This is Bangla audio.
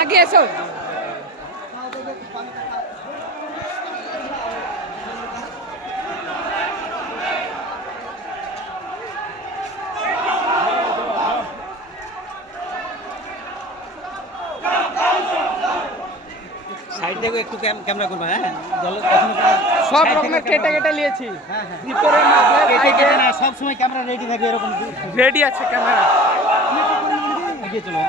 আগে এসো। সাইড থেকে একটু ক্যামেরা করবা। হ্যাঁ, সব রকমের কেটে কেটে নিয়েছি। হ্যাঁ হ্যাঁ, ভিতরের মাঝে কেটে কেটে না, সব সময় ক্যামেরা রেডি থাকে এরকম। রেডি আছে ক্যামেরা। এগিয়ে চলো।